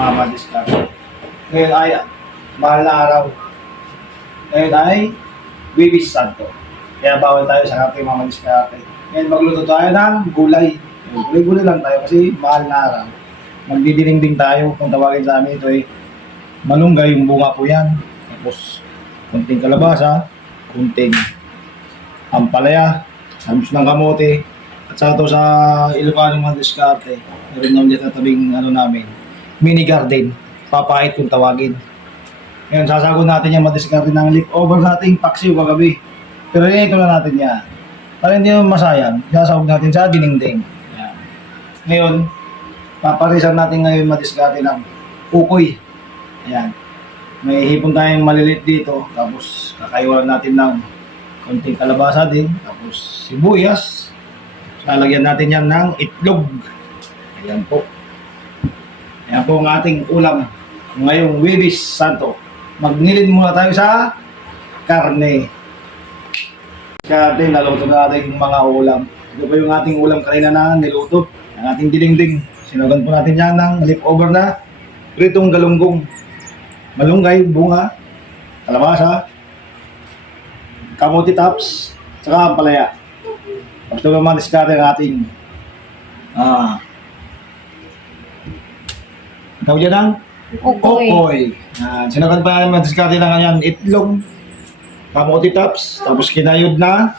mga madiskarte. Ngayon ay mahal na araw. Ngayon ay Wibis Santo. Kaya bawal tayo sa ating mga madiskarte. Ngayon magluto tayo ng gulay. Gulay-gulay lang tayo kasi mahal na araw. Magdidinding tayo. Kung tawagin sa amin ito ay malunggay, yung bunga po yan. Tapos kunting kalabasa, kunting ampalaya, samus ng kamote, at saka ito sa Ilocano mga diskarte. Meron naman dito tabing namin, mini garden, papait kung tawagin. Ngayon, sasagot natin yung madiskarte ng leftover nating paksiw kagabi. Pero ito na natin yan. Para hindi naman masayang, sasahog natin sa dinengdeng. Yan. Ngayon, paparisan natin ngayon madiskarte ng ukoy. Ayan. May hipon tayong maliliit dito, tapos kakaiwalan natin ng konting kalabasa din, tapos sibuyas. Lalagyan natin yan ng itlog. Ayan po. Ayan po ang ating ulam ngayong Wibis Santo. Magnilid muna tayo sa karne. Kaya natin, naluto na natin yung mga ulam. Ito po yung ating ulam kanina na niluto. Ang ating dilingding. Sinugan po natin yan ng leftover na pritong galunggong. Malunggay, bunga, kalabasa, kamote tops, saka ampalaya. Tapos ito naman diskarte ang ating tawag dyan ng okoy. Sinakan pa naman diskarte na ganyan, itlog, kamote tops, tapos kinayod na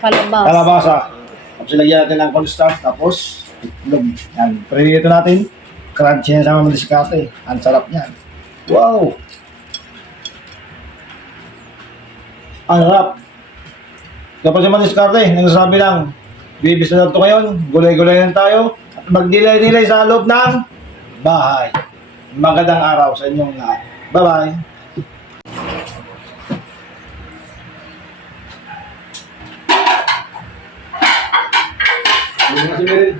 kalabasa. Tapos ilagyan natin ng cornstarch, tapos itlog. Yan, prito natin, crunchy na sama ng diskarte. Ang sarap niyan. Wow! Ang harap. Kapag sa mga diskarte, nagsasabi lang, bibis na ito ngayon, gulay-gulay lang tayo, at magdilay-dilay sa loob ng bahay. Magandang araw sa inyong lahat. Bye-bye! Hindi na si Meryl.